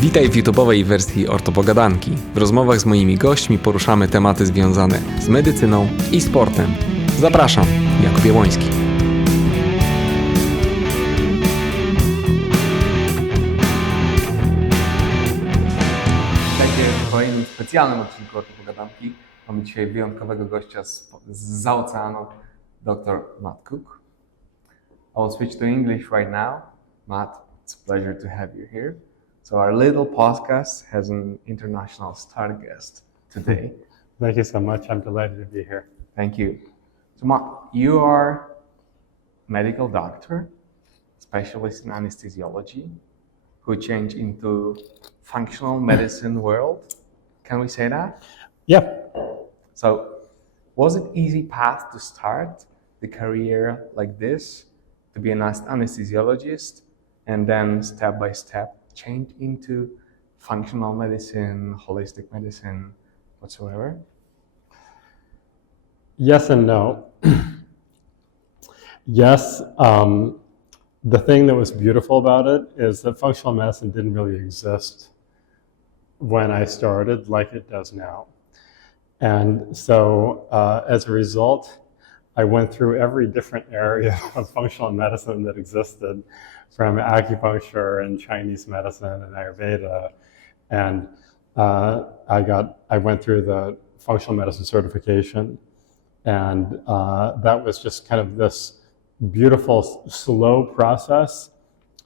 Witaj w YouTube'owej wersji Ortopogadanki. W rozmowach z moimi gośćmi poruszamy tematy związane z medycyną i sportem. Zapraszam, Jakub Jabłoński. Witajcie w kolejnym specjalnym odcinku Ortopogadanki. Mamy dzisiaj wyjątkowego gościa zza oceanu, Dr. Matt Cook. I will switch to English right now. Matt, it's a pleasure to have you here. So our little podcast has an international star guest today. Thank you so much. I'm delighted to be here. Thank you. So Matt, you are a medical doctor, specialist in anesthesiology, who changed into functional medicine world. Can we say that? Yeah. So was it easy path to start the career like this, to be an anesthesiologist, and then step by step change into functional medicine, holistic medicine, whatsoever? Yes and no. Yes, the thing that was beautiful about it is that functional medicine didn't really exist when I started like it does now. And so as a result, I went through every different area of functional medicine that existed, from acupuncture and Chinese medicine and Ayurveda. And I went through the functional medicine certification. And that was just kind of this beautiful, slow process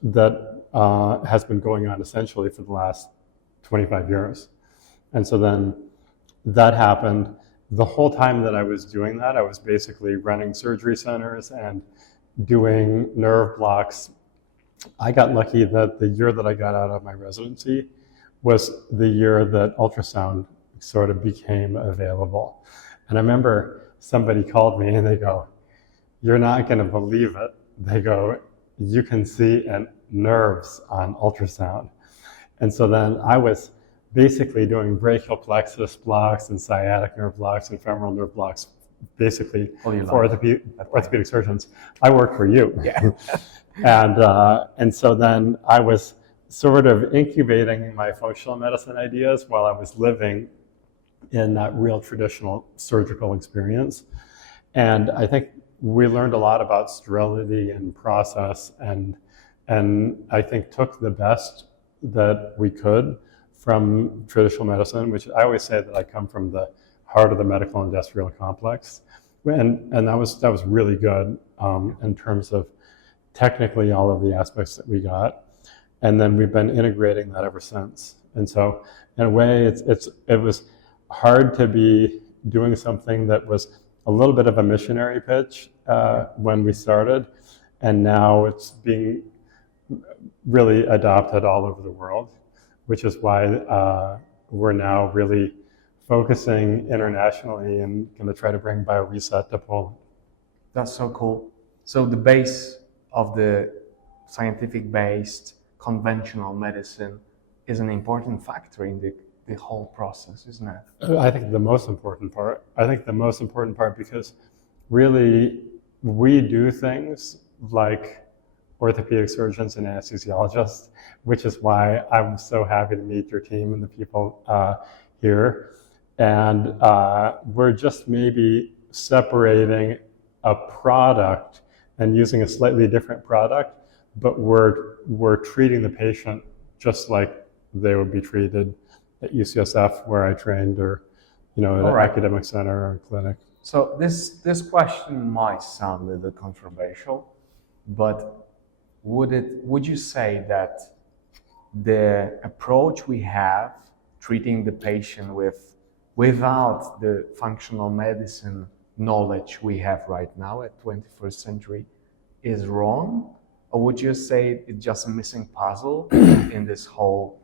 that has been going on essentially for the last 25 years. And so then that happened. The whole time that I was doing that, I was basically running surgery centers and doing nerve blocks. I got lucky that the year that I got out of my residency was the year that ultrasound sort of became available. And I remember somebody called me and they go, "You're not going to believe it." They go, "You can see nerves on ultrasound." And so then I was basically doing brachial plexus blocks and sciatic nerve blocks and femoral nerve blocks, basically for orthopedic surgeons. I work for you. Yeah. And so then I was sort of incubating my functional medicine ideas while I was living in that real traditional surgical experience. And I think we learned a lot about sterility and process, and I think took the best that we could from traditional medicine, which I always say that I come from the heart of the medical industrial complex. And that was really good in terms of technically all of the aspects that we got. And then we've been integrating that ever since. And so in a way, it was hard to be doing something that was a little bit of a missionary pitch when we started. And now it's being really adopted all over the world, which is why we're now really focusing internationally and going to try to bring BioReset to Poland. That's so cool. So the base of the scientific-based conventional medicine is an important factor in the whole process, isn't it? I think the most important part because really we do things like orthopedic surgeons and anesthesiologists, which is why I'm so happy to meet your team and the people here. And we're just maybe separating a product and using a slightly different product, but we're treating the patient just like they would be treated at UCSF, where I trained, or at an academic center or clinic. So this question might sound a little controversial, but would you say that the approach we have treating the patient without the functional medicine knowledge we have right now at 21st century is wrong? Or would you say it's just a missing puzzle in this whole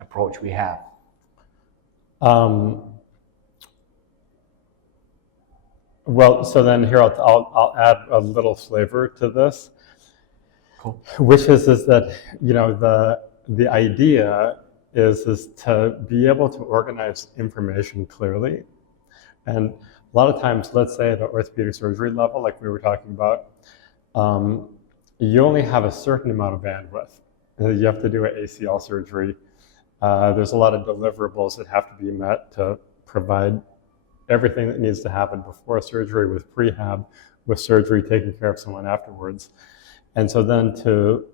approach we have? Well, so then here I'll add a little flavor to this. Cool. Which is that the idea is to be able to organize information clearly. And a lot of times, let's say at an orthopedic surgery level, like we were talking about, you only have a certain amount of bandwidth. You have to do an ACL surgery. There's a lot of deliverables that have to be met to provide everything that needs to happen before surgery, with prehab, with surgery, taking care of someone afterwards. And so then to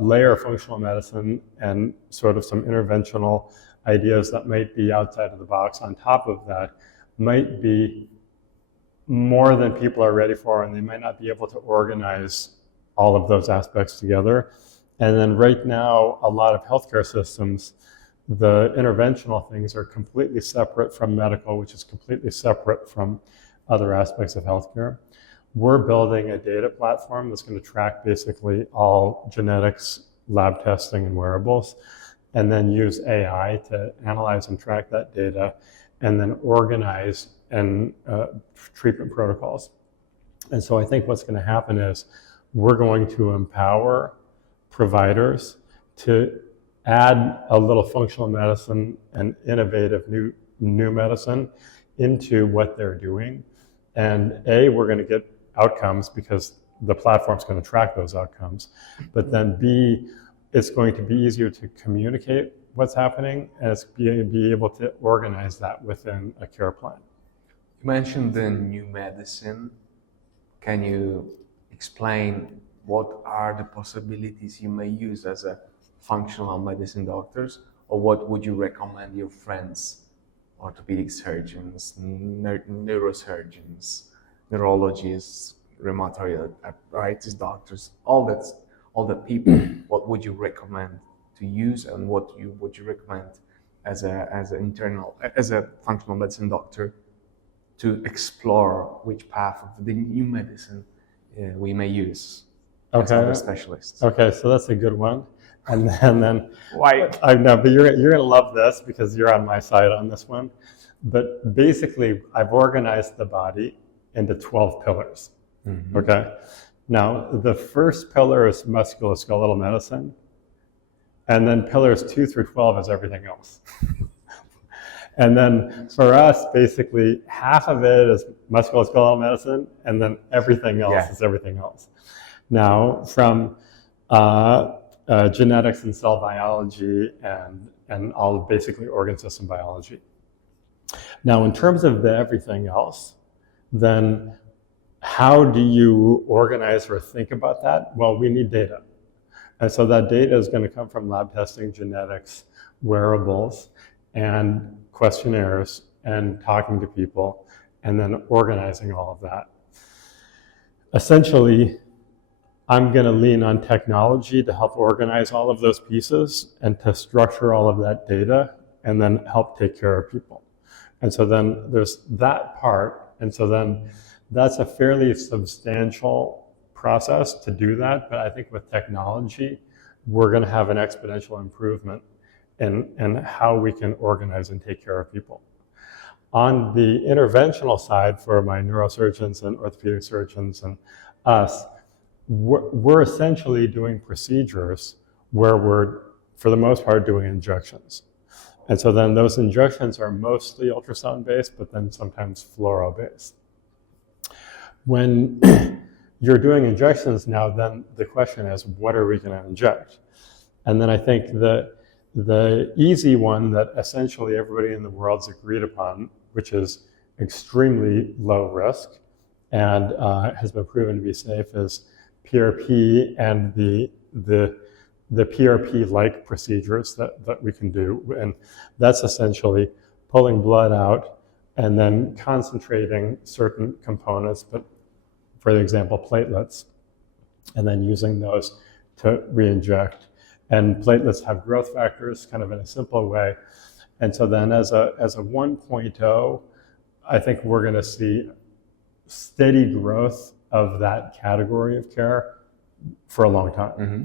layer functional medicine and sort of some interventional ideas that might be outside of the box on top of that might be more than people are ready for, and they might not be able to organize all of those aspects together. And then right now, a lot of healthcare systems, the interventional things are completely separate from medical, which is completely separate from other aspects of healthcare. We're building a data platform that's going to track basically all genetics, lab testing, and wearables, and then use AI to analyze and track that data, and then organize and treatment protocols. And so I think what's going to happen is we're going to empower providers to add a little functional medicine and innovative new medicine into what they're doing. And we're going to get outcomes because the platform's going to track those outcomes. But then B, it's going to be easier to communicate what's happening, and it's be able to organize that within a care plan. You mentioned the new medicine. Can you explain what are the possibilities you may use as a functional medicine doctors, or what would you recommend your friends, orthopedic surgeons, neurosurgeons, neurologists, rheumatoid arthritis doctors, all the people, what would you recommend to use, and what would you recommend as a functional medicine doctor to explore which path of the new medicine we may use as other specialists? Okay, so that's a good one. And then why? I know, but you're going to love this because you're on my side on this one. But basically, I've organized the body into 12 pillars. Mm-hmm. Okay. Now, the first pillar is musculoskeletal medicine, and then pillars 2 through 12 is everything else. And then for us, basically, half of it is musculoskeletal medicine, and then everything else is everything else. Now, from genetics and cell biology and all of basically organ system biology. Now, in terms of the everything else, then how do you organize or think about that? Well, we need data. And so that data is going to come from lab testing, genetics, wearables, and questionnaires, and talking to people, and then organizing all of that. Essentially, I'm going to lean on technology to help organize all of those pieces and to structure all of that data and then help take care of people. And so then there's that part. And so then that's a fairly substantial process to do that. But I think with technology, we're going to have an exponential improvement in how we can organize and take care of people. On the interventional side, for my neurosurgeons and orthopedic surgeons and us, we're essentially doing procedures where we're, for the most part, doing injections. And so then those injections are mostly ultrasound-based, but then sometimes fluoro-based. When you're doing injections now, then the question is, what are we going to inject? And then I think the easy one that essentially everybody in the world's agreed upon, which is extremely low risk and has been proven to be safe, is PRP and the PRP-like procedures that we can do. And that's essentially pulling blood out and then concentrating certain components, but for example, platelets, and then using those to re-inject. And platelets have growth factors kind of in a simple way. And so then as a 1.0, I think we're going to see steady growth of that category of care for a long time. Mm-hmm.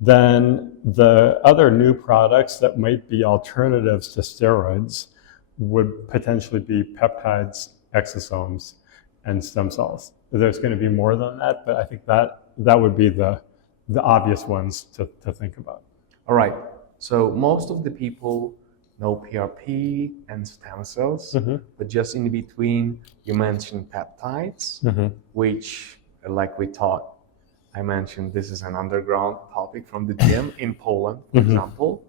Then the other new products that might be alternatives to steroids would potentially be peptides, exosomes, and stem cells. There's going to be more than that, but I think that would be the obvious ones to think about. All right. So most of the people know PRP and stem cells, mm-hmm. but just in between, you mentioned peptides, mm-hmm. which, like we taught I mentioned this is an underground topic from the gym in Poland, for example,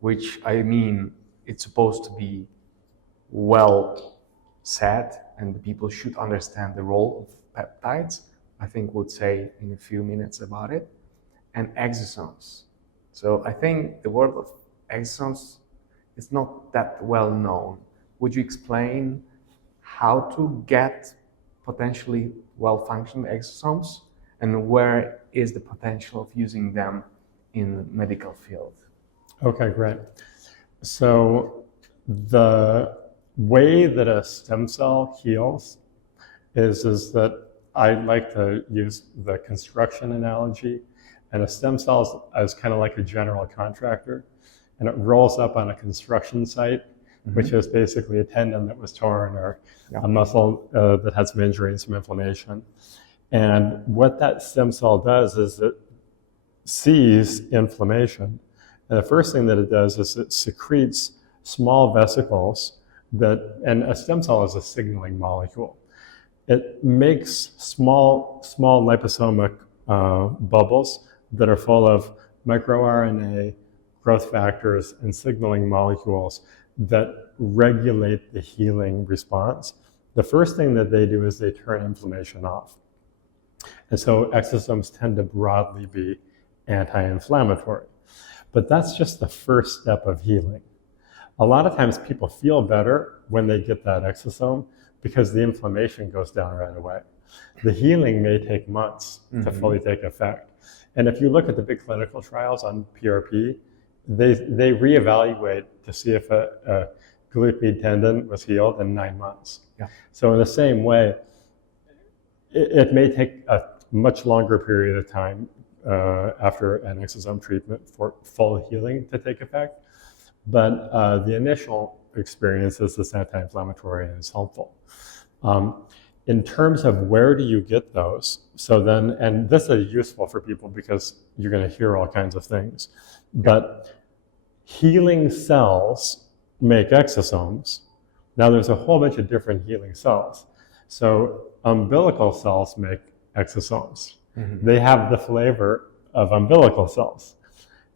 which I mean, it's supposed to be well said, and the people should understand the role of peptides. I think we'll say in a few minutes about it, and exosomes. So I think the word of exosomes is not that well known. Would you explain how to get potentially well-functioning exosomes, and where is the potential of using them in the medical field? Okay, great. So the way that a stem cell heals is that I like to use the construction analogy, and a stem cell is kind of like a general contractor, and it rolls up on a construction site, which is basically a tendon that was torn or a muscle that had some injury and some inflammation. And what that stem cell does is it sees inflammation. And the first thing that it does is it secretes small vesicles and a stem cell is a signaling molecule. It makes small liposomic bubbles that are full of microRNA, growth factors, and signaling molecules that regulate the healing response. The first thing that they do is they turn inflammation off. And so exosomes tend to broadly be anti-inflammatory. But that's just the first step of healing. A lot of times people feel better when they get that exosome because the inflammation goes down right away. The healing may take months to fully take effect. And if you look at the big clinical trials on PRP, they reevaluate to see if a glute tendon was healed in 9 months. Yeah. So in the same way, it may take a much longer period of time after an exosome treatment for full healing to take effect. But the initial experience is this anti-inflammatory and is helpful. In terms of where do you get those, so then, and this is useful for people because you're going to hear all kinds of things, but healing cells make exosomes. Now there's a whole bunch of different healing cells. So umbilical cells make exosomes. They have the flavor of umbilical cells.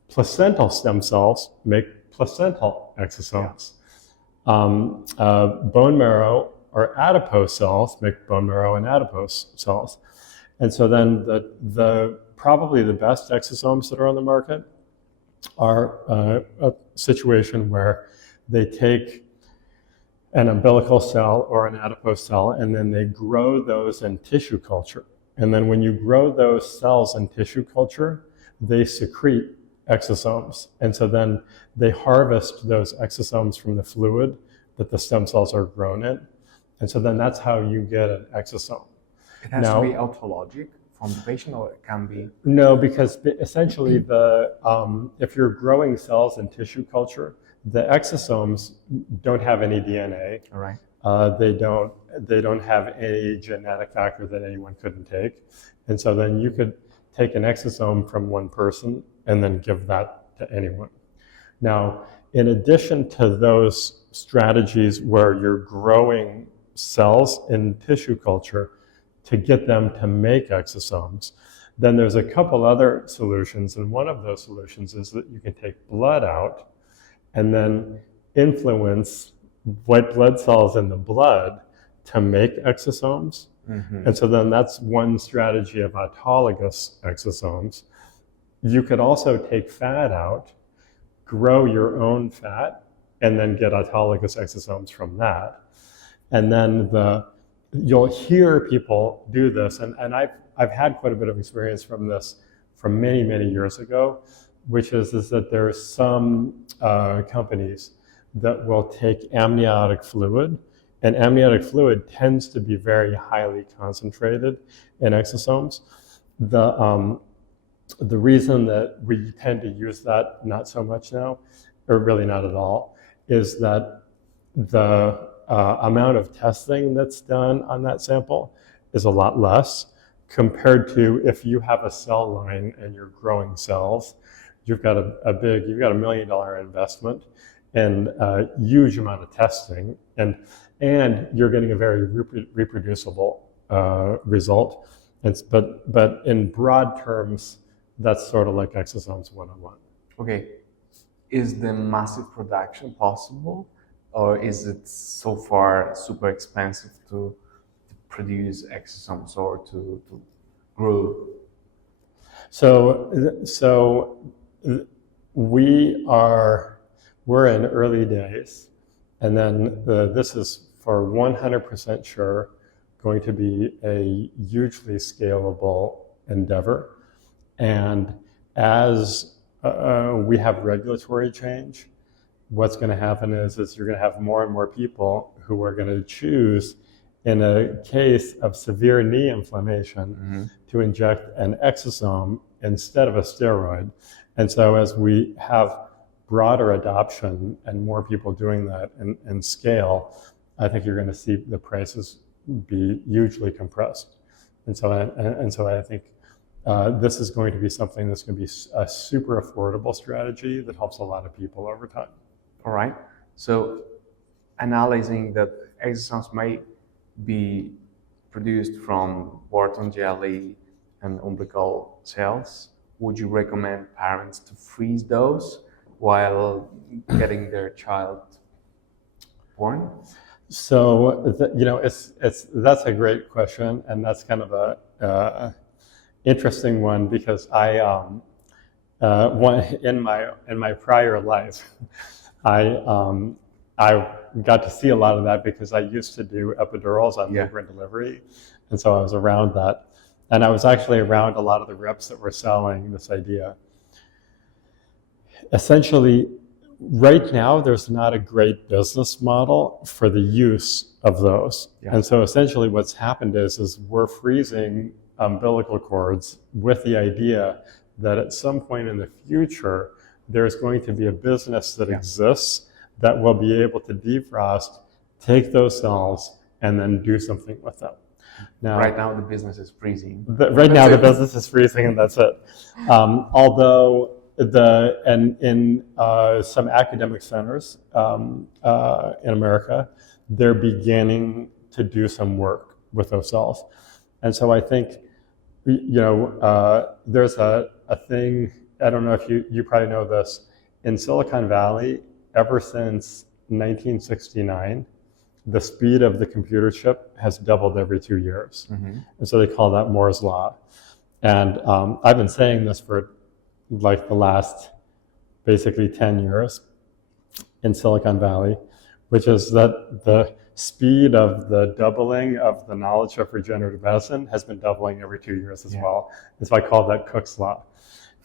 Placental stem cells make placental exosomes. Bone marrow or adipose cells make bone marrow and adipose cells. And so then probably the best exosomes that are on the market are a situation where they take an umbilical cell or an adipose cell and then they grow those in tissue culture. And then when you grow those cells in tissue culture, they secrete exosomes. And so then they harvest those exosomes from the fluid that the stem cells are grown in. And so then that's how you get an exosome. It has to be autologic from the patient, or it can be? No, because essentially if you're growing cells in tissue culture, the exosomes don't have any DNA. All right. They don't have any genetic factor that anyone couldn't take. And so then you could take an exosome from one person and then give that to anyone. Now, in addition to those strategies where you're growing cells in tissue culture to get them to make exosomes, then there's a couple other solutions. And one of those solutions is that you can take blood out and then influence white blood cells in the blood to make exosomes. And so then that's one strategy of autologous exosomes. You could also take fat out, grow your own fat, and then get autologous exosomes from that. And then you'll hear people do this, and I've had quite a bit of experience from this from many, many years ago, which is that there's some companies that will take amniotic fluid, and amniotic fluid tends to be very highly concentrated in exosomes. The reason that we tend to use that not so much now, or really not at all, is that the amount of testing that's done on that sample is a lot less compared to if you have a cell line and you're growing cells. You've got a $1 million investment and a huge amount of testing, and you're getting a very reproducible result. But in broad terms, that's sort of like exosomes 101. Okay. Is the massive production possible, or is it so far super expensive to produce exosomes or to grow? So we're in early days, and then this is for 100% sure going to be a hugely scalable endeavor. And as we have regulatory change, what's going to happen is you're going to have more and more people who are going to choose, in a case of severe knee inflammation, to inject an exosome instead of a steroid. And so as we have broader adoption and more people doing that in scale, I think you're going to see the prices be hugely compressed. And so I think this is going to be something that's going to be a super affordable strategy that helps a lot of people over time. All right. So analyzing that exosomes may be produced from Wharton jelly and umbilical cells, would you recommend parents to freeze those while getting their child born? So that's a great question, and that's kind of a interesting one, because in my prior life, I got to see a lot of that because I used to do epidurals on labor and delivery, and so I was around that, and I was actually around a lot of the reps that were selling this idea. Essentially, right now, there's not a great business model for the use of those. Yeah. And so essentially what's happened is we're freezing umbilical cords with the idea that at some point in the future, there's going to be a business that exists that will be able to defrost, take those cells, and then do something with them. Now, right now the business is freezing. Right now the business is freezing, and that's it. Although in some academic centers in America, they're beginning to do some work with those cells. And so I think, there's a thing, I don't know if you probably know this, in Silicon Valley, ever since 1969, the speed of the computer chip has doubled every 2 years. And so they call that Moore's Law. And I've been saying this for like the last basically 10 years in Silicon Valley, which is that the speed of the doubling of the knowledge of regenerative medicine has been doubling every 2 years as well. And so I call that Cook's Law.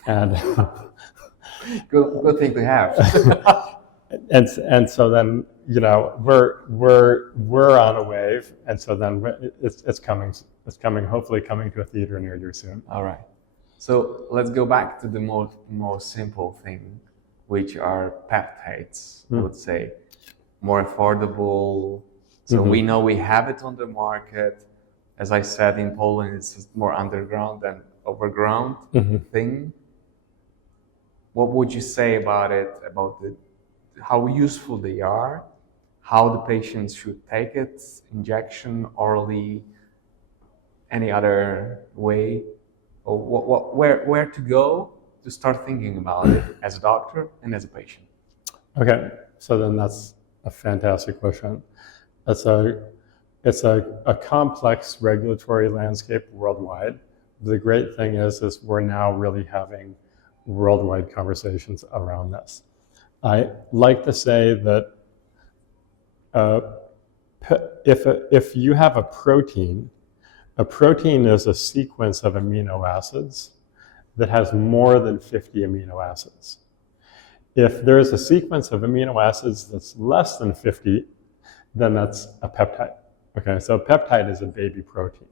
And good thing to have. and so then we're on a wave, and so then it's coming hopefully coming to a theater near you soon. All right. So let's go back to the most simple thing, which are peptides. I would say more affordable. So we know we have it on the market. As I said, in Poland, it's more underground than overground thing. What would you say about it? About how useful they are, how the patients should take it, injection, orally, any other way, or where to go to start thinking about it as a doctor and as a patient? Okay, so then that's a fantastic question. It's a complex regulatory landscape worldwide. The great thing is we're now really having worldwide conversations around this. I like to say that if you have a protein is a sequence of amino acids that has more than 50 amino acids. If there's a sequence of amino acids that's less than 50, then that's a peptide. Okay, so a peptide is a baby protein.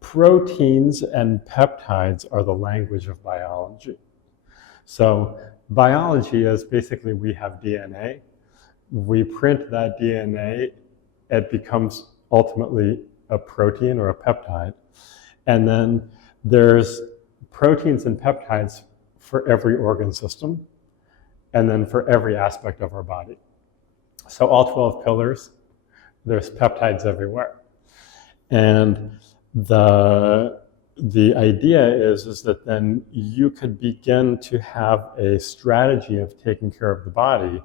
Proteins and peptides are the language of biology. So biology is basically, we have DNA. We print that DNA, it becomes ultimately a protein or a peptide. And then there's proteins and peptides for every organ system, and then for every aspect of our body. So all 12 pillars, there's peptides everywhere. And the idea is that then you could begin to have a strategy of taking care of the body,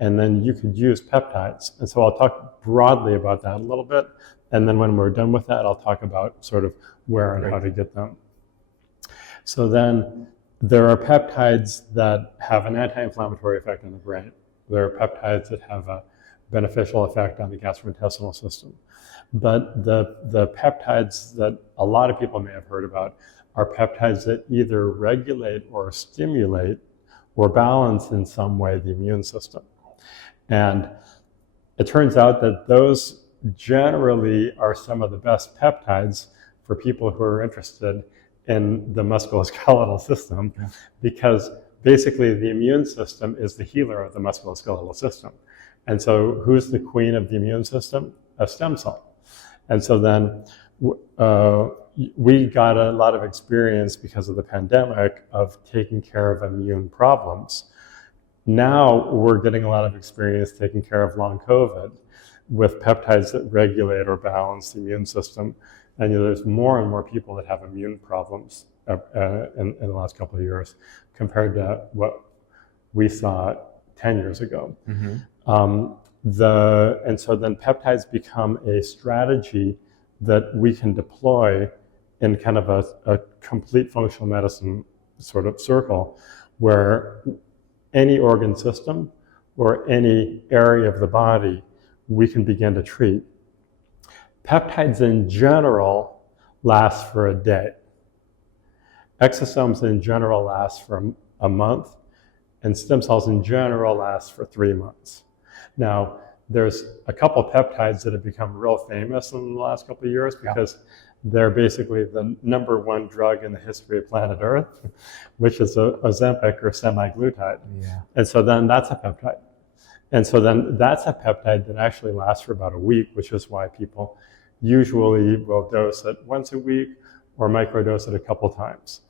and then you could use peptides. And so I'll talk broadly about that a little bit, and then when we're done with that, I'll talk about sort of where and how to get them. So then there are peptides that have an anti-inflammatory effect on the brain. There are peptides that have a beneficial effect on the gastrointestinal system. But the peptides that a lot of people may have heard about are peptides that either regulate or stimulate or balance in some way the immune system. And it turns out that those generally are some of the best peptides for people who are interested in the musculoskeletal system, because basically the immune system is the healer of the musculoskeletal system. And so who's the queen of the immune system? A stem cell. And so then we got a lot of experience because of the pandemic of taking care of immune problems. Now we're getting a lot of experience taking care of long COVID with peptides that regulate or balance the immune system. And there's more and more people that have immune problems in the last couple of years compared to what we saw 10 years ago. And so then peptides become a strategy that we can deploy in kind of a complete functional medicine sort of circle, where any organ system or any area of the body we can begin to treat. Peptides in general last for a day. Exosomes in general last for a month, and stem cells in general last for 3 months. Now, there's a couple peptides that have become real famous in the last couple of years because they're basically the #1 drug in the history of planet Earth, which is Ozempic or semaglutide. And so then that's a peptide. And so then that's a peptide that actually lasts for about a week, which is why people usually will dose it once a week or microdose it a couple times.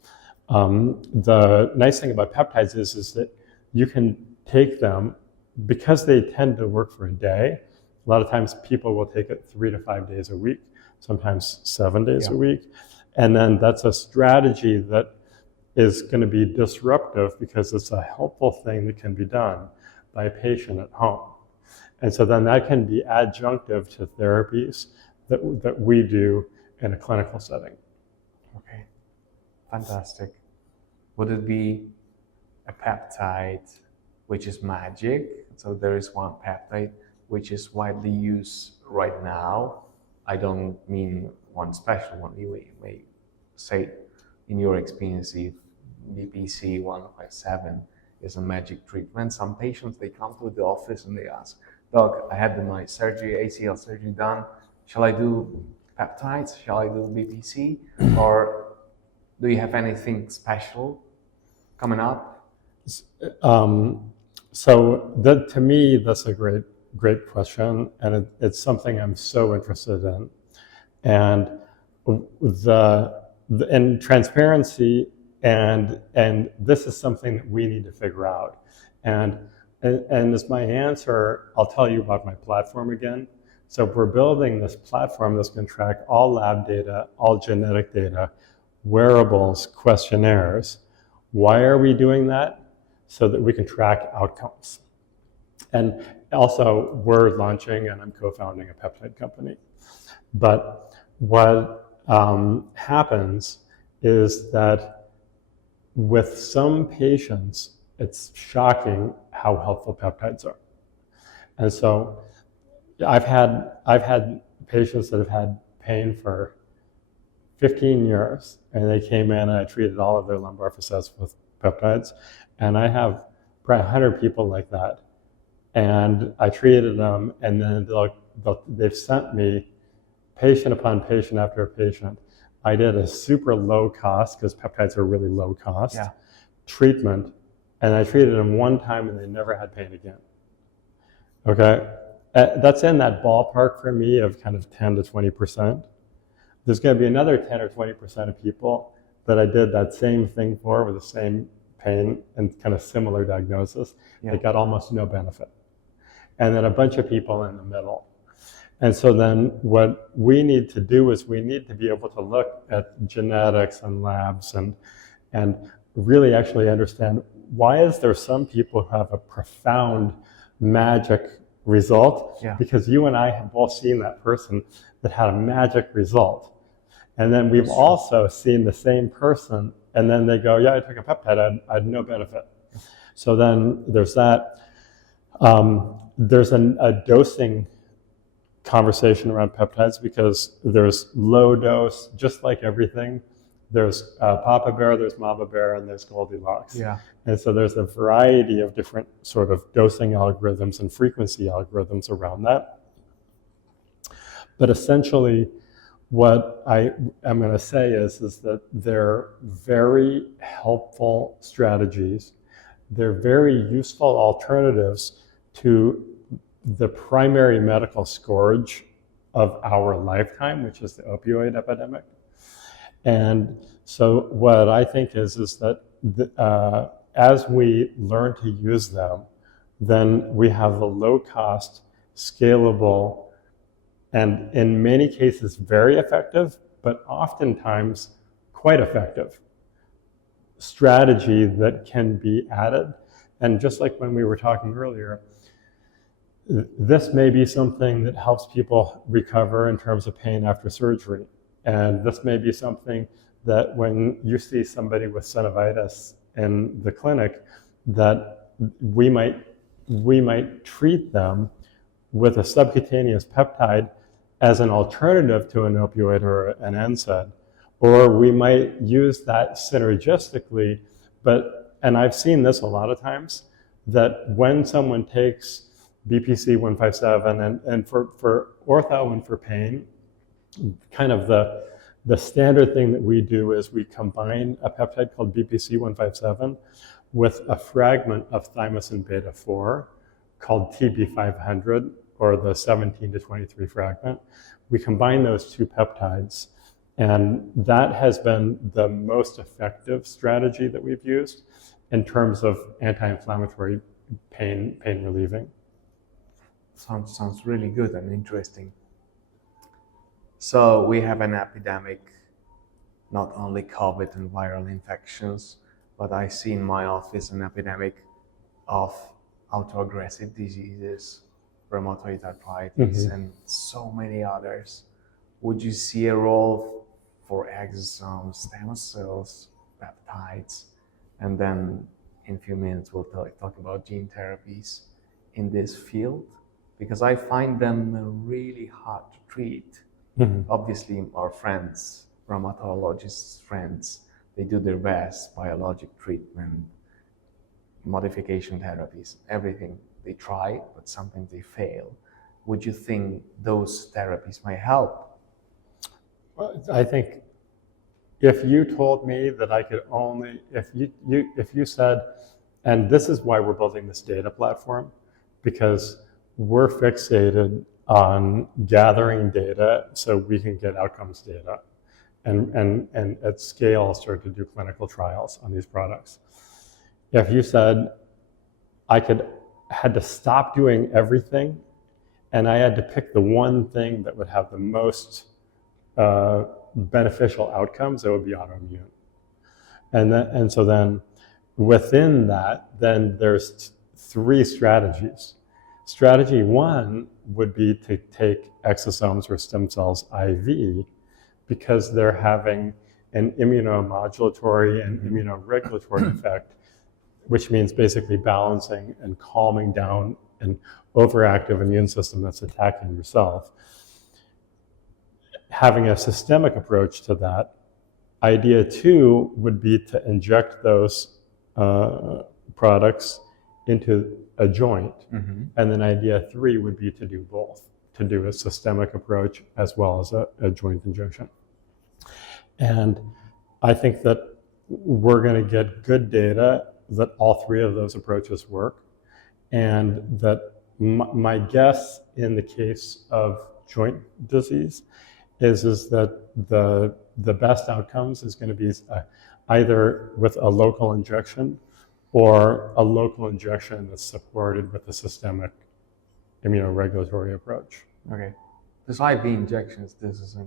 The nice thing about peptides is that you can take them, because they tend to work for a day. A lot of times people will take it 3 to 5 days a week, sometimes 7 days a week. And then that's a strategy that is going to be disruptive because it's a helpful thing that can be done by a patient at home. And so then that can be adjunctive to therapies that we do in a clinical setting. Okay, fantastic. Would it be a peptide which is magic? So there is one peptide which is widely used right now. I don't mean one special one. You may say, in your experience, if BPC 157 is a magic treatment. Some patients, they come to the office and they ask, "Doc, I had my surgery, ACL surgery done. Shall I do peptides? Shall I do BPC? Or do you have anything special coming up?" So that, to me, that's a great question, and it's something I'm so interested in. And and transparency, and this is something that we need to figure out. And as my answer, I'll tell you about my platform again. So we're building this platform that's going to track all lab data, all genetic data, wearables, questionnaires. Why are we doing that? So that we can track outcomes. And also, we're launching, and I'm co-founding a peptide company. But what happens is that with some patients, it's shocking how helpful peptides are. And so I've had patients that have had pain for 15 years, and they came in and I treated all of their lumbar facets with peptides. And I have probably 100 people like that. And I treated them, and then they've sent me patient upon patient after patient. I did a super low cost, because peptides are really low cost, treatment. And I treated them one time and they never had pain again. Okay? That's in that ballpark for me of kind of 10 to 20%. There's going to be another 10 or 20% of people that I did that same thing for with the same pain and kind of similar diagnosis. They got almost no benefit. And then a bunch of people in the middle. And so then what we need to do is we need to be able to look at genetics and labs and really actually understand, why is there some people who have a profound magic result? Yeah. Because you and I have both seen that person that had a magic result. And then we've also seen the same person, and then they go, yeah, I took a peptide, I had no benefit. So then there's that. There's a dosing conversation around peptides, because there's low dose, just like everything. There's Papa Bear, there's Mama Bear, and there's Goldilocks. Yeah. And so there's a variety of different sort of dosing algorithms and frequency algorithms around that. But essentially, what I am going to say is that they're very helpful strategies. They're very useful alternatives to the primary medical scourge of our lifetime, which is the opioid epidemic. And so what I think is that as we learn to use them, then we have a low-cost, scalable, and in many cases very effective, but oftentimes quite effective strategy that can be added. And just like when we were talking earlier, this may be something that helps people recover in terms of pain after surgery. And this may be something that when you see somebody with synovitis in the clinic, that we might treat them with a subcutaneous peptide as an alternative to an opioid or an NSAID, or we might use that synergistically. And I've seen this a lot of times, that when someone takes BPC 157 and for ortho and for pain, kind of the standard thing that we do is we combine a peptide called BPC 157 with a fragment of thymosin beta 4 called TB500, or the 17 to 23 fragment. We combine those two peptides, and that has been the most effective strategy that we've used in terms of anti-inflammatory pain relieving. Sounds really good and interesting. So we have an epidemic, not only COVID and viral infections, but I see in my office an epidemic of autoaggressive diseases, rheumatoid arthritis, and so many others. Would you see a role for exosomes, stem cells, peptides, and then in a few minutes we'll talk about gene therapies in this field? Because I find them really hard to treat. Obviously, our friends, rheumatologists' friends, they do their best, biologic treatment, modification therapies, everything. They try, but sometimes they fail. Would you think those therapies might help? Well, I think if you told me that I could only, if you said, and this is why we're building this data platform, because we're fixated on gathering data so we can get outcomes data and at scale start to do clinical trials on these products. If you said I had to stop doing everything and I had to pick the one thing that would have the most beneficial outcomes, it would be autoimmune. And so then within that, then there's three strategies. Strategy one would be to take exosomes or stem cells IV, because they're having an immunomodulatory and immunoregulatory effect, which means basically balancing and calming down an overactive immune system that's attacking yourself. Having a systemic approach to that, idea two would be to inject those products into a joint. And then idea three would be to do both, to do a systemic approach as well as a joint injection. And I think that we're going to get good data that all three of those approaches work. And that my guess in the case of joint disease is that the best outcomes is going to be either with a local injection or a local injection that's supported with a systemic immunoregulatory approach. Okay. This IV injections, this is a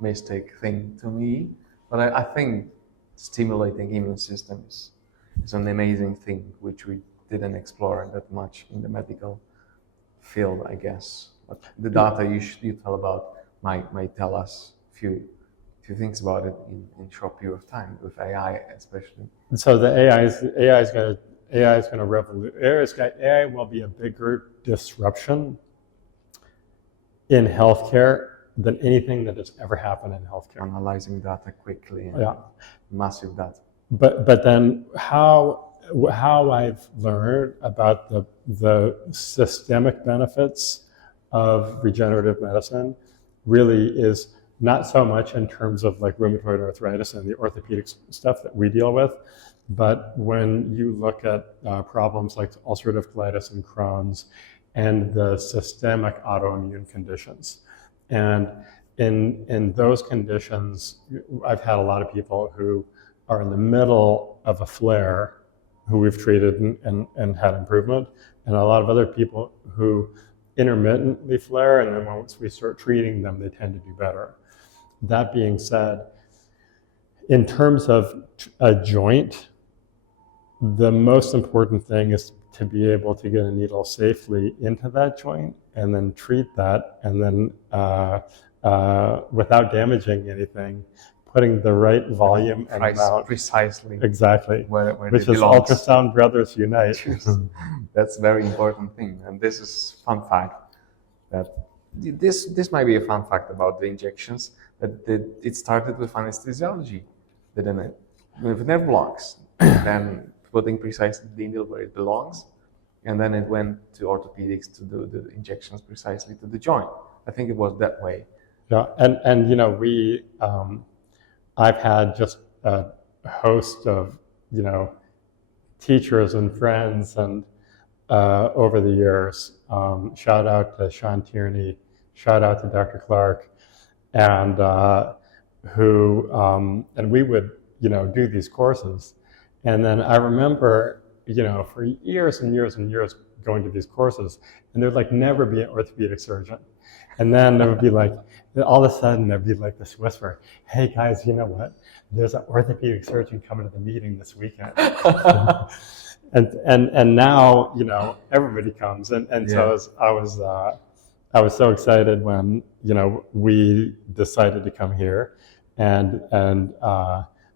mistake thing to me, but I think stimulating immune systems is an amazing thing which we didn't explore that much in the medical field, I guess. But the data you tell about might tell us few things about it in short period of time with AI especially. So the AI will be a bigger disruption in healthcare than anything that has ever happened in healthcare. Analyzing data quickly and massive data. But then how I've learned about the systemic benefits of regenerative medicine really is not so much in terms of like rheumatoid arthritis and the orthopedic stuff that we deal with, but when you look at problems like ulcerative colitis and Crohn's and the systemic autoimmune conditions. And in those conditions, I've had a lot of people who are in the middle of a flare who we've treated and had improvement, and a lot of other people who intermittently flare, and then once we start treating them, they tend to do better. That being said, in terms of a joint, the most important thing is to be able to get a needle safely into that joint and then treat that, and then without damaging anything, putting the right volume and amount. Precisely. Exactly. Where which is ultrasound brothers unite. That's a very important thing. And this is fun fact that this might be a fun fact about the injections, that it started with anesthesiology, didn't it? With nerve blocks, then putting precisely the needle where it belongs, and then it went to orthopedics to do the injections precisely to the joint. I think it was that way. Yeah, and you know, I've had just a host of, you know, teachers and friends and over the years. Shout out to Sean Tierney, shout out to Dr. Clark, and and we would, you know, do these courses. And then I remember, you know, for years and years and years going to these courses, and there'd like never be an orthopedic surgeon. And then there would be like, all of a sudden there'd be like this whisper, hey guys, you know what? There's an orthopedic surgeon coming to the meeting this weekend. and now, you know, everybody comes. And yeah. So I was so excited when, you know, we decided to come here, and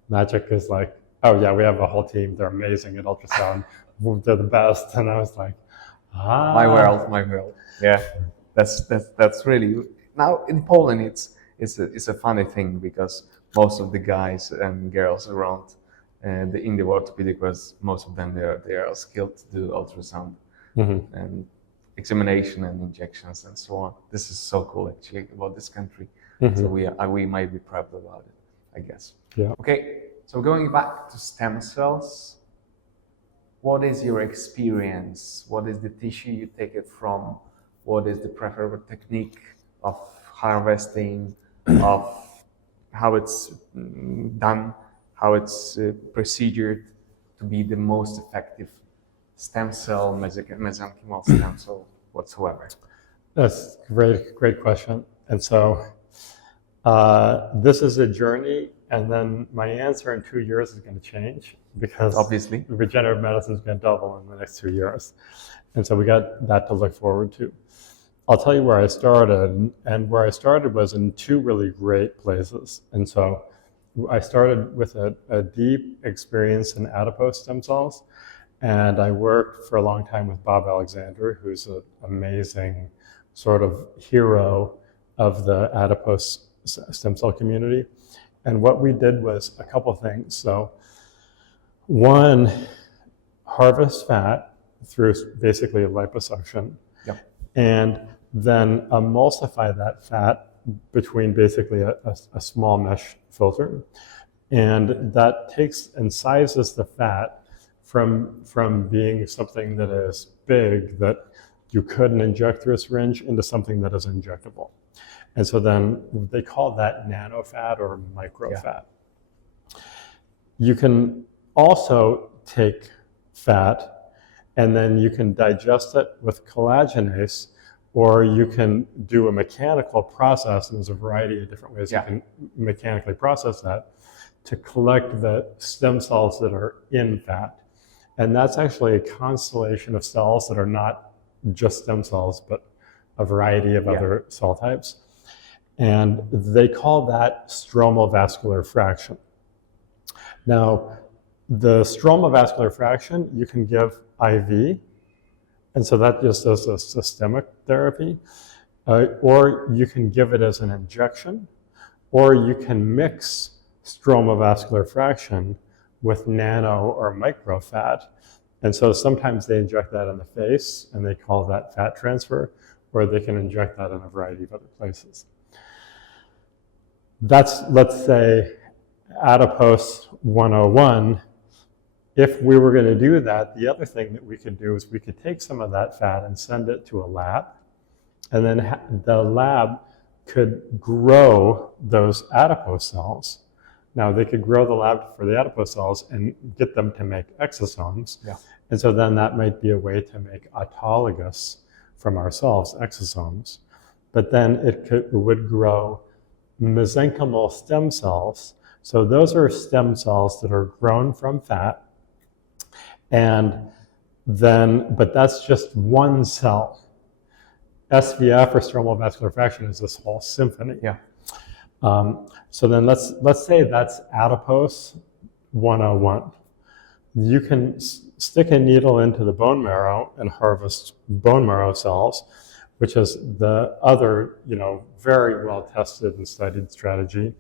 Magic is like, oh yeah, we have a whole team. They're amazing at ultrasound. They're the best. And I was like, my world. Yeah. That's really, now in Poland it's a funny thing, because most of the guys and girls around in the orthopedic was, most of them they are skilled to do ultrasound and examination and injections and so on. This is so cool actually about this country. So we might be proud about it, I guess. Yeah. Okay, so going back to stem cells, what is your experience? What is the tissue you take it from? What is the preferable technique of harvesting, of how it's done, how it's procedured to be the most effective stem cell, mesenchymal stem cell whatsoever? That's a great question. And so this is a journey, and then my answer in 2 years is going to change, because obviously regenerative medicine is going to double in the next 2 years. And so we got that to look forward to. I'll tell you where I started, and where I started was in two really great places. And so I started with a deep experience in adipose stem cells, and I worked for a long time with Bob Alexander, who's an amazing sort of hero of the adipose stem cell community. And what we did was a couple things. So one, harvest fat through basically a liposuction, and then emulsify that fat between basically a small mesh filter. And that takes and sizes the fat from being something that is big that you couldn't inject through a syringe into something that is injectable. And so then they call that nano fat or micro fat. You can also take fat and then you can digest it with collagenase, or you can do a mechanical process, and there's a variety of different ways Yeah. you can mechanically process that to collect the stem cells that are in fat. And that's actually a constellation of cells that are not just stem cells, but a variety of other cell types. And they call that stromal vascular fraction. Now, the stromal vascular fraction you can give IV, and so that just is a systemic therapy, or you can give it as an injection, or you can mix stromal vascular fraction with nano or micro fat. And so sometimes they inject that in the face and they call that fat transfer, or they can inject that in a variety of other places. That's, let's say, adipose 101. If we were going to do that, the other thing that we could do is we could take some of that fat and send it to a lab, and then the lab could grow those adipose cells. Now, they could grow the lab for the adipose cells and get them to make exosomes. Yeah. And so then that might be a way to make autologous from ourselves exosomes. But then it would grow mesenchymal stem cells. So those are stem cells that are grown from fat. And then, but that's just one cell. SVF, or stromal vascular fraction, is this whole symphony. Yeah. So then let's say that's adipose 101. You can stick a needle into the bone marrow and harvest bone marrow cells, which is the other, very well tested and studied strategy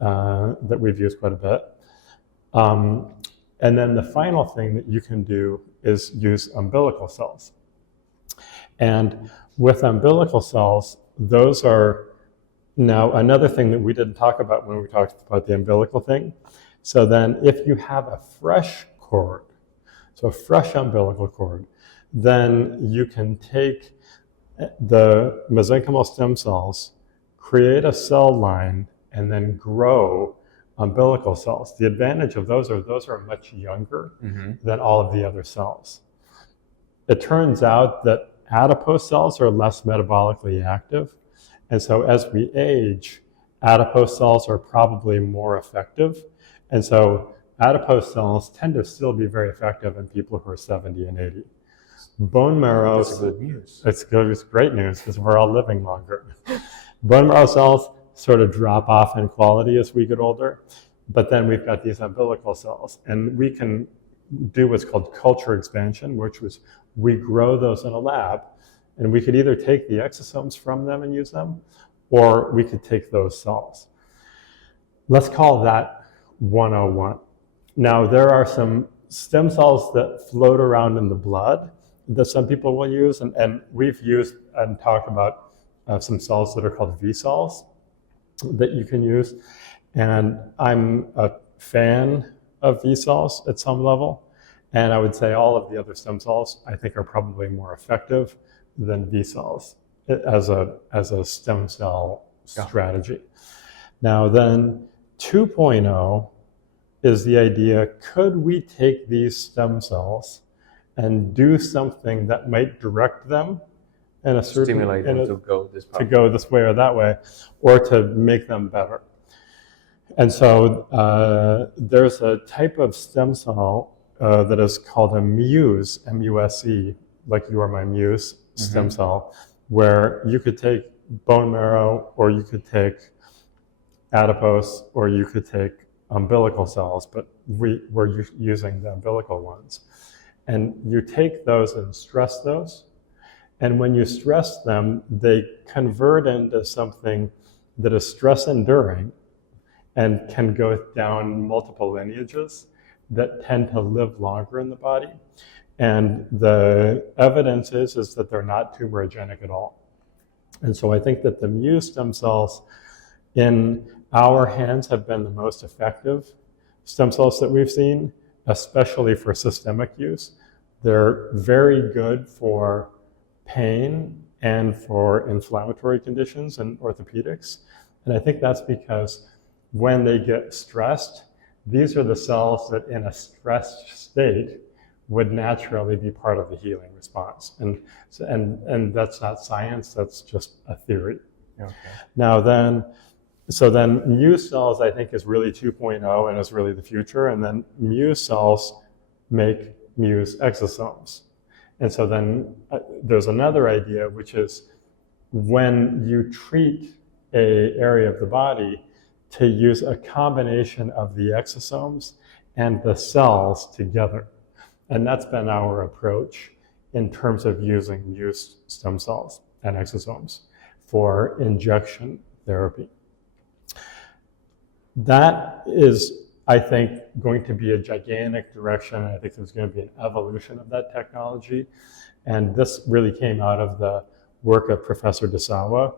that we've used quite a bit. And then the final thing that you can do is use umbilical cells. And with umbilical cells, those are now another thing that we didn't talk about when we talked about the umbilical thing. So then if you have a fresh cord, so a fresh umbilical cord, then you can take the mesenchymal stem cells, create a cell line, and then grow umbilical cells. The advantage of those are much younger than all of the other cells. It turns out that adipose cells are less metabolically active. And so as we age, adipose cells are probably more effective. And so adipose cells tend to still be very effective in people who are 70 and 80. Bone marrow... That's good news. It's good, it's great news, because we're all living longer. Bone marrow cells sort of drop off in quality as we get older, but then we've got these umbilical cells. And we can do what's called culture expansion, which was we grow those in a lab, and we could either take the exosomes from them and use them, or we could take those cells. Let's call that 101. Now, there are some stem cells that float around in the blood that some people will use, and we've used and talked about some cells that are called V cells that you can use. And I'm a fan of V cells at some level, and I would say all of the other stem cells I think are probably more effective than V cells as a stem cell strategy. Now then, 2.0 is the idea, could we take these stem cells and do something that might direct them in a certain... Stimulate them to go this way or that way, or to make them better. And so there's a type of stem cell that is called a muse, M-U-S-E, like you are my muse, stem cell, where you could take bone marrow, or you could take adipose, or you could take umbilical cells, but we're using the umbilical ones. And you take those and stress those, and when you stress them, they convert into something that is stress enduring and can go down multiple lineages that tend to live longer in the body. And the evidence is that they're not tumorigenic at all. And so I think that the muse stem cells in our hands have been the most effective stem cells that we've seen, especially for systemic use. They're very good for pain and for inflammatory conditions and orthopedics. And I think that's because when they get stressed, these are the cells that in a stressed state would naturally be part of the healing response. And that's not science, that's just a theory. Okay. Now then, so then Muse cells, I think, is really 2.0 and is really the future. And then Muse cells make Muse exosomes. And so then there's another idea, which is when you treat an area of the body, to use a combination of the exosomes and the cells together. And that's been our approach in terms of using Muse stem cells and exosomes for injection therapy. That is, I think, going to be a gigantic direction. I think there's going to be an evolution of that technology. And this really came out of the work of Professor Desawa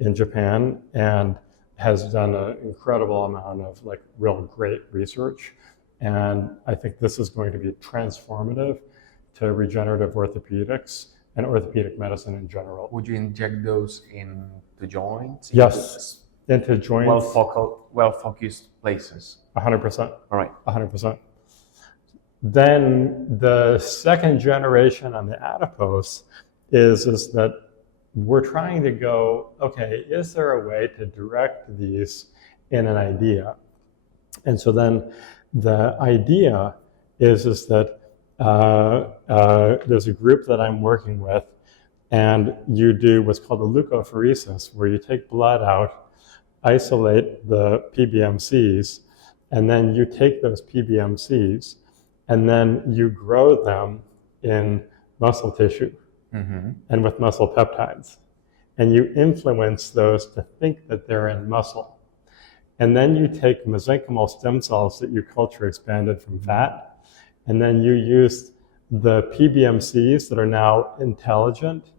in Japan, and has done an incredible amount of like real great research. And I think this is going to be transformative to regenerative orthopedics and orthopedic medicine in general. Would you inject those into joints? Yes, into joints. Well-focused places. 100%. All right. 100%. Then the second generation on the adipose is that we're trying to go, okay, is there a way to direct these in an idea? And so then the idea is that there's a group that I'm working with, and you do what's called a leukapheresis, where you take blood out, isolate the PBMCs, and then you take those PBMCs, and then you grow them in muscle tissue. Mm-hmm. And with muscle peptides. And you influence those to think that they're in muscle. And then you take mesenchymal stem cells that you culture expanded from fat, and then you use the PBMCs that are now intelligent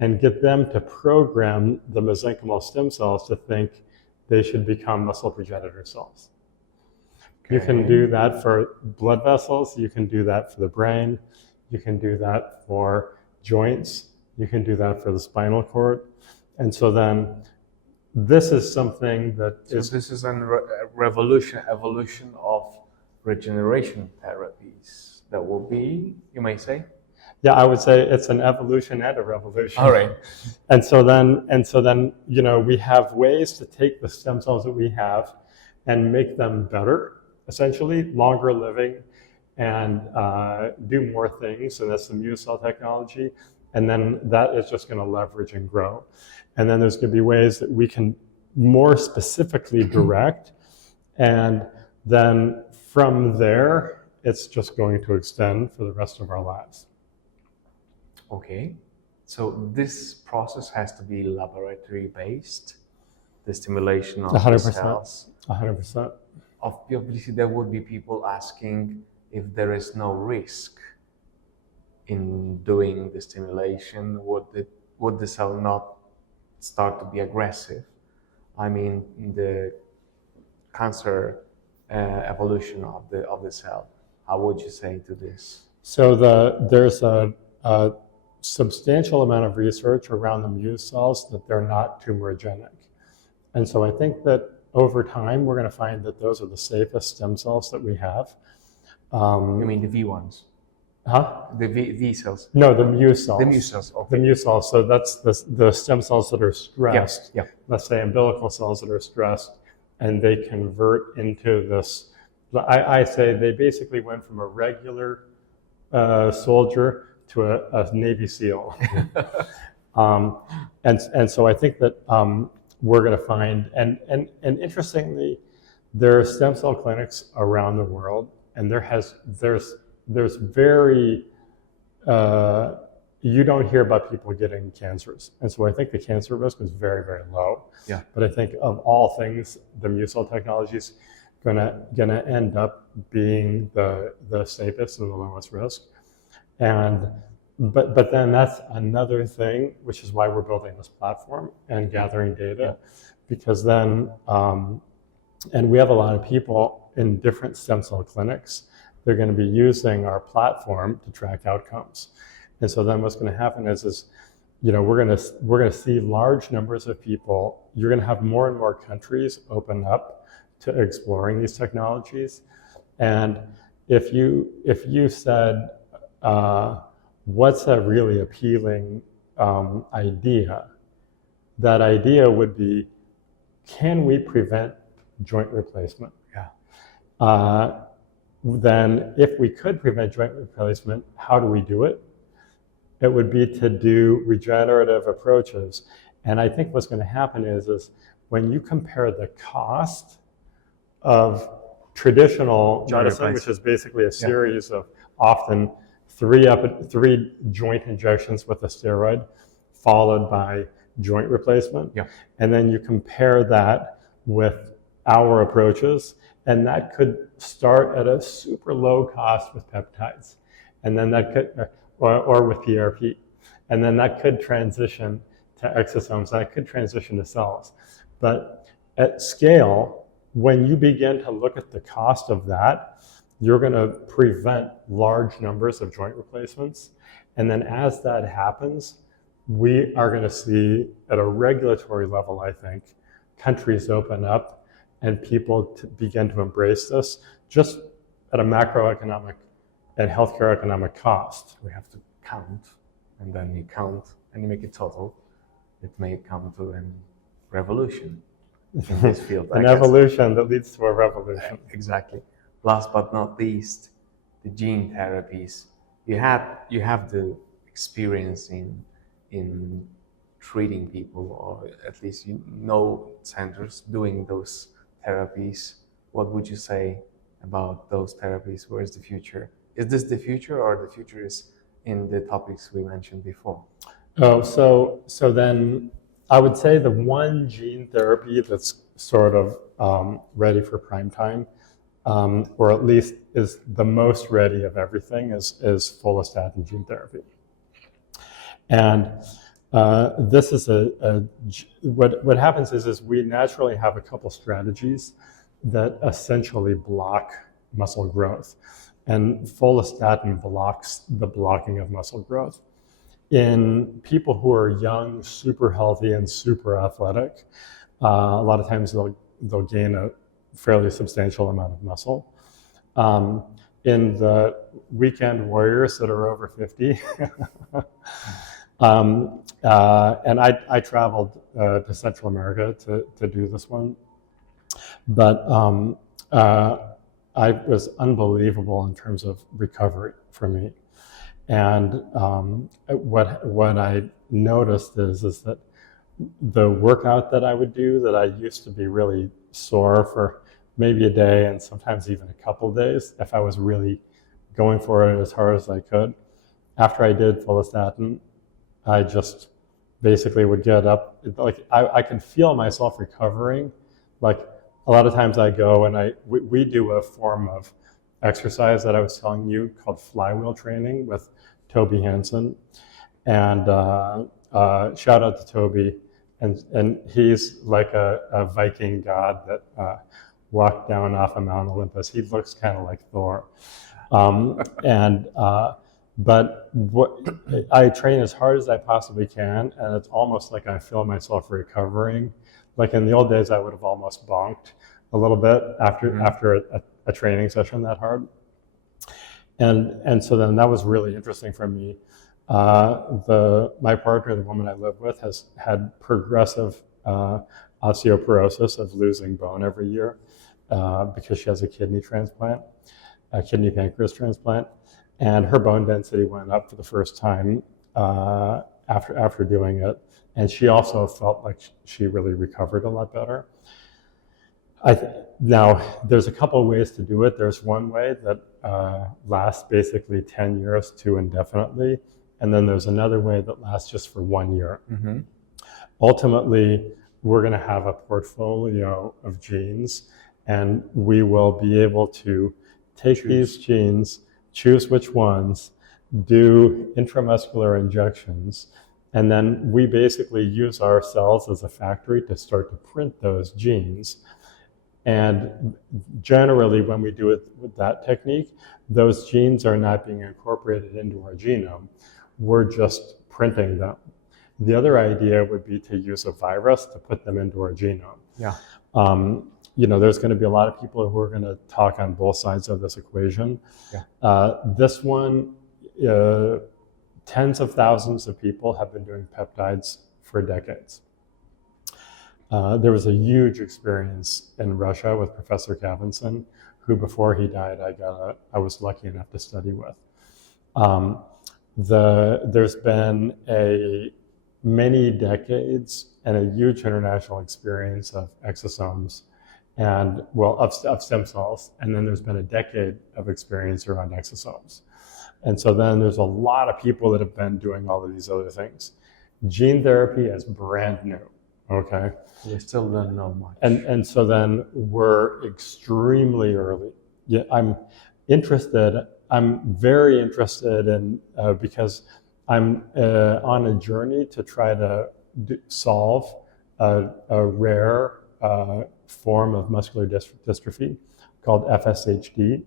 and get them to program the mesenchymal stem cells to think they should become muscle progenitor cells. Okay. You can do that for blood vessels, you can do that for the brain, you can do that for joints, you can do that for the spinal cord. And so then this is something that this is a evolution of regeneration therapies that will be, you may say? Yeah, I would say it's an evolution and a revolution. All right. And so then, you know, we have ways to take the stem cells that we have and make them better, essentially, longer living, and do more things, and that's the Muse cell technology. And then that is just going to leverage and grow. And then there's going to be ways that we can more specifically direct, and then from there, it's just going to extend for the rest of our lives. Okay, so this process has to be laboratory based, the stimulation of 100%, the cells. 100%. Obviously, there would be people asking if there is no risk in doing the stimulation. Would the cell not start to be aggressive? I mean, in the cancer evolution of the cell. How would you say to this? So there's a substantial amount of research around the Muse cells that they're not tumorigenic. And so I think that over time, we're going to find that those are the safest stem cells that we have. You mean the V ones? Huh? The V cells? No, the Muse cells. The Muse cells, okay. The Muse cells, so that's the stem cells that are stressed. Yeah. Let's say umbilical cells that are stressed, and they convert into this. I say they basically went from a regular soldier to a Navy SEAL. And so I think that we're going to find, and interestingly, there are stem cell clinics around the world, and there's very, you don't hear about people getting cancers. And so I think the cancer risk is very, very low. Yeah. But I think of all things, the Muse cell technology is gonna end up being the safest and the lowest risk. And but then that's another thing, which is why we're building this platform and gathering data, because then and we have a lot of people in different stem cell clinics. They're going to be using our platform to track outcomes. And so then what's going to happen is you know, we're going to see large numbers of people. You're going to have more and more countries open up to exploring these technologies. And if you said, what's a really appealing idea? That idea would be, can we prevent joint replacement? Yeah. Then if we could prevent joint replacement, how do we do it? It would be to do regenerative approaches. And I think what's going to happen is when you compare the cost of traditional medicine, which is basically a series of often three joint injections with a steroid, followed by joint replacement. Yeah. And then you compare that with our approaches, and that could start at a super low cost with peptides. And then that could, or with PRP. And then that could transition to exosomes, that could transition to cells. But at scale, when you begin to look at the cost of that, you're going to prevent large numbers of joint replacements. And then as that happens, we are going to see at a regulatory level, I think, countries open up and people begin to embrace this just at a macroeconomic and healthcare economic cost. We have to count, and then you count and you make it total. It may come to a revolution in this field. An evolution that leads to a revolution. Exactly. Last but not least, the gene therapies. You have the experience in treating people, or at least you know centers doing those therapies. What would you say about those therapies? Where is the future? Is this the future, or the future is in the topics we mentioned before? Oh, so then I would say the one gene therapy that's sort of ready for prime time, or at least is the most ready of everything, is follistatin gene therapy. And this is what happens is we naturally have a couple strategies that essentially block muscle growth. And follistatin blocks the blocking of muscle growth. In people who are young, super healthy, and super athletic, a lot of times they'll gain a fairly substantial amount of muscle. In the weekend warriors that are over 50, and I traveled to Central America to do this one, but I was unbelievable in terms of recovery for me. And what I noticed is that the workout that I would do, that I used to be really sore for maybe a day and sometimes even a couple of days, if I was really going for it as hard as I could, after I did follistatin, I just basically would get up, like I could feel myself recovering. Like a lot of times I go and we do a form of exercise that I was telling you called flywheel training with Toby Hansen. And shout out to Toby. And he's like a Viking god that walked down off of Mount Olympus. He looks kind of like Thor. But I train as hard as I possibly can, and it's almost like I feel myself recovering. Like in the old days, I would have almost bonked a little bit after a training session that hard. And so then that was really interesting for me. My partner, the woman I live with, has had progressive osteoporosis of losing bone every year because she has a kidney pancreas transplant. And her bone density went up for the first time after doing it. And she also felt like she really recovered a lot better. Now, there's a couple of ways to do it. There's one way that lasts basically 10 years to indefinitely. And then there's another way that lasts just for 1 year. Mm-hmm. Ultimately, we're going to have a portfolio of genes, and we will be able to take these genes, choose which ones, do intramuscular injections, and then we basically use our cells as a factory to start to print those genes. And generally, when we do it with that technique, those genes are not being incorporated into our genome. We're just printing them. The other idea would be to use a virus to put them into our genome. Yeah. There's going to be a lot of people who are going to talk on both sides of this equation. Yeah. This one, tens of thousands of people have been doing peptides for decades. There was a huge experience in Russia with Professor Kavinson, who before he died, I was lucky enough to study with. There's been many decades and a huge international experience of exosomes and, well, of stem cells. And then there's been a decade of experience around exosomes. And so then there's a lot of people that have been doing all of these other things. Gene therapy is brand new, okay? We still don't know much. And so then we're extremely early. Yeah, I'm very interested in, because I'm on a journey to try to solve a rare form of muscular dystrophy called FSHD.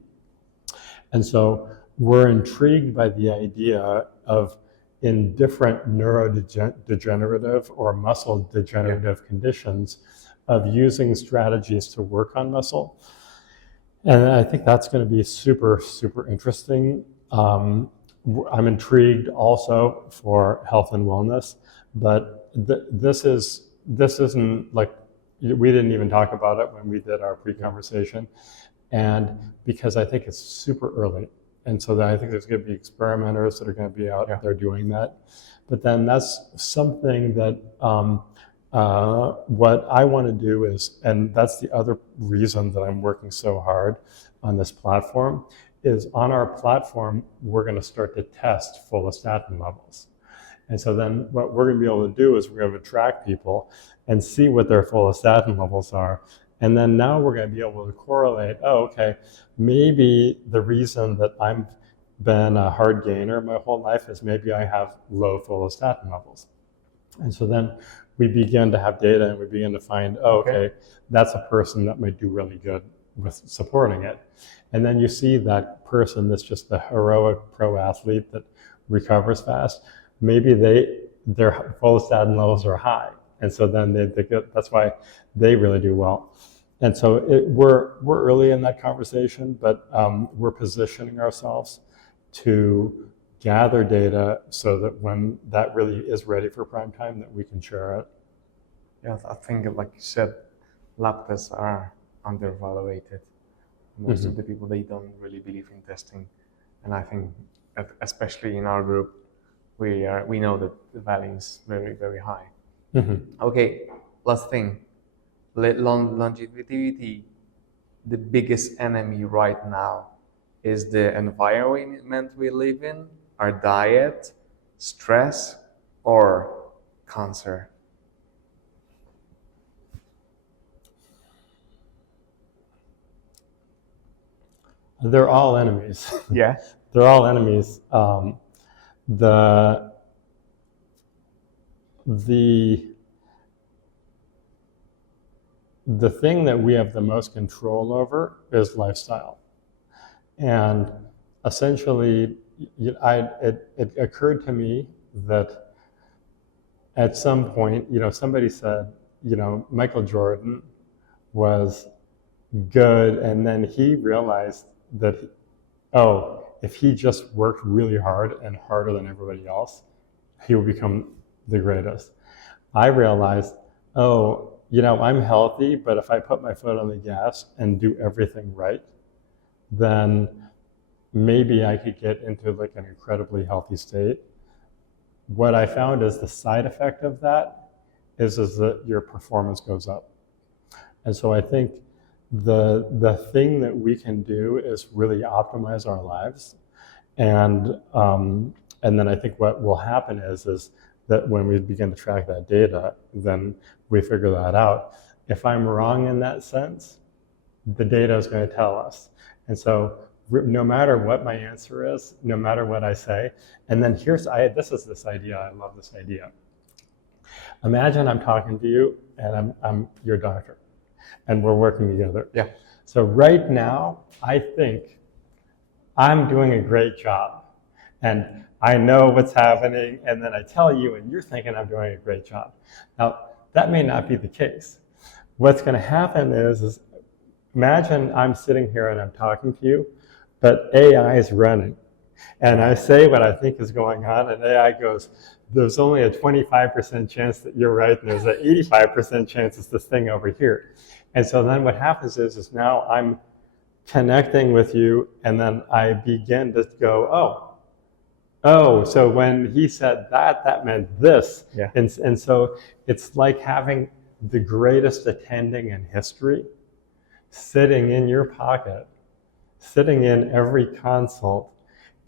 And so we're intrigued by the idea of, in different neurodegenerative or muscle degenerative conditions, of using strategies to work on muscle. And I think that's going to be super, super interesting. I'm intrigued also for health and wellness, but this isn't like, we didn't even talk about it when we did our pre-conversation, and because I think it's super early. And so I think there's going to be experimenters that are going to be out there doing that. But then that's something that what I want to do is, and that's the other reason that I'm working so hard on this platform, is on our platform, we're going to start to test follistatin levels. And so then what we're going to be able to do is we're going to track people and see what their follistatin levels are. And then now we're going to be able to correlate, oh, okay, maybe the reason that I've been a hard gainer my whole life is maybe I have low follistatin levels. And so then we begin to have data and we begin to find, oh, okay, that's a person that might do really good with supporting it. And then you see that person that's just the heroic pro athlete that recovers fast, maybe their follistatin levels are high. And so then that's why they really do well. And so we're early in that conversation, but we're positioning ourselves to gather data so that when that really is ready for prime time, that we can share it. Yes, I think, like you said, lab tests are undervaluated. Most of the people, they don't really believe in testing. And I think, especially in our group, we know that the value is very, very high. Okay, last thing. Longevity, the biggest enemy right now is the environment we live in, our diet, stress, or cancer. They're all enemies. Yeah. They're all enemies. The thing that we have the most control over is lifestyle. And essentially, it occurred to me that at some point, somebody said, Michael Jordan was good, and then he realized that, if he just worked really hard and harder than everybody else, he would become the greatest. I realized, I'm healthy, but if I put my foot on the gas and do everything right, then maybe I could get into like an incredibly healthy state. What I found is the side effect of that is that your performance goes up. And so I think the thing that we can do is really optimize our lives. And then I think what will happen is that when we begin to track that data, then we figure that out. If I'm wrong in that sense, the data is going to tell us. And so no matter what my answer is, no matter what I say, and then this is this idea, I love this idea. Imagine I'm talking to you and I'm your doctor and we're working together. Yeah. So right now, I think I'm doing a great job and I know what's happening, and then I tell you and you're thinking I'm doing a great job. Now, that may not be the case. What's going to happen is imagine I'm sitting here and I'm talking to you, but AI is running. And I say what I think is going on, and AI goes, there's only a 25% chance that you're right, and there's an 85% chance it's this thing over here. And so then what happens is now I'm connecting with you, and then I begin to go, oh, so when he said that, that meant this. Yeah. And so it's like having the greatest attending in history sitting in your pocket, sitting in every consult,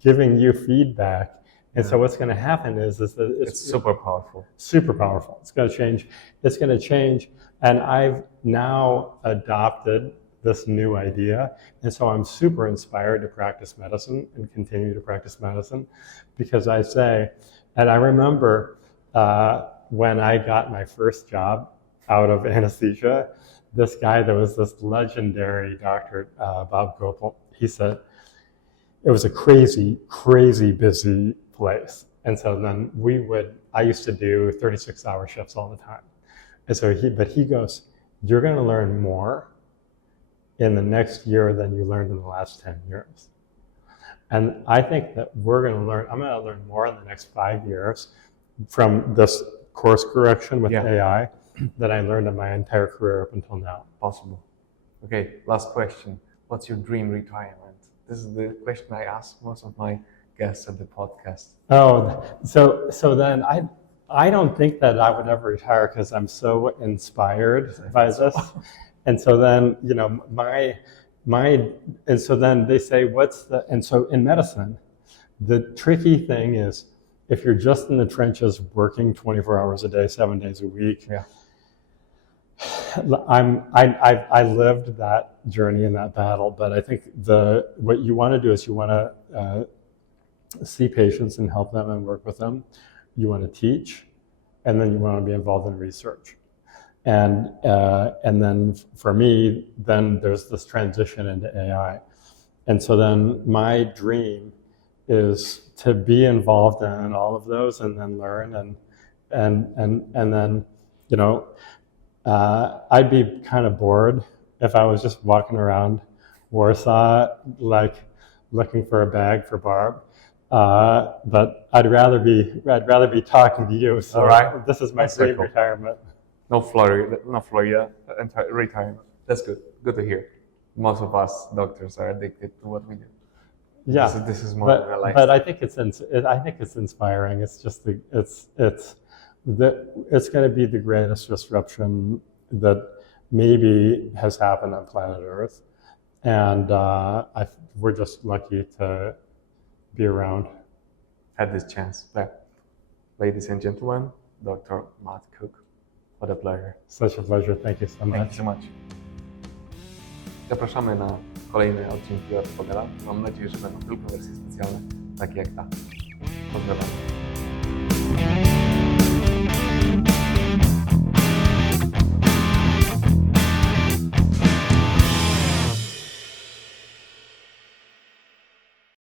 giving you feedback. And so what's going to happen is that it's super powerful. Super powerful. It's going to change. It's going to change. And I've now adopted this new idea. And so I'm super inspired to practice medicine and continue to practice medicine, because I say, and I remember when I got my first job out of anesthesia, this guy, there was this legendary doctor, Bob Gopal, he said, it was a crazy, crazy busy place. And so then I used to do 36-hour shifts all the time. And so he goes, you're going to learn more in the next year than you learned in the last 10 years. And I think that I'm going to learn more in the next 5 years from this course correction with AI than I learned in my entire career up until now. Possible. Okay, last question. What's your dream retirement? This is the question I ask most of my guests at the podcast. Oh, so then I don't think that I would ever retire, because I'm so inspired by this. And so then, and so then they say, and so in medicine, the tricky thing is, if you're just in the trenches working 24 hours a day, 7 days a week, I lived that journey and that battle, but I think what you want to do is you want to see patients and help them and work with them. You want to teach, and then you want to be involved in research. And then for me, then there's this transition into AI. And so then my dream is to be involved in all of those, and then learn, and then, I'd be kind of bored if I was just walking around Warsaw, like looking for a bag for Barb. But I'd rather be talking to you. So this is my dream retirement. No Florida retirement. That's good. Good to hear. Most of us doctors are addicted to what we do. Yeah, this is more realized. But I think it's inspiring. It's just it's going to be the greatest disruption that maybe has happened on planet Earth, and we're just lucky to be around. Had this chance. But, ladies and gentlemen, Dr. Matt Cook. What a pleasure. Such a pleasure. Thank you so much. Thank you so much. Zapraszamy na kolejne odcinki Ortopogadanki. Mam nadzieję, że będą tylko wersje specjalne, takie jak ta. Pozdrawiam.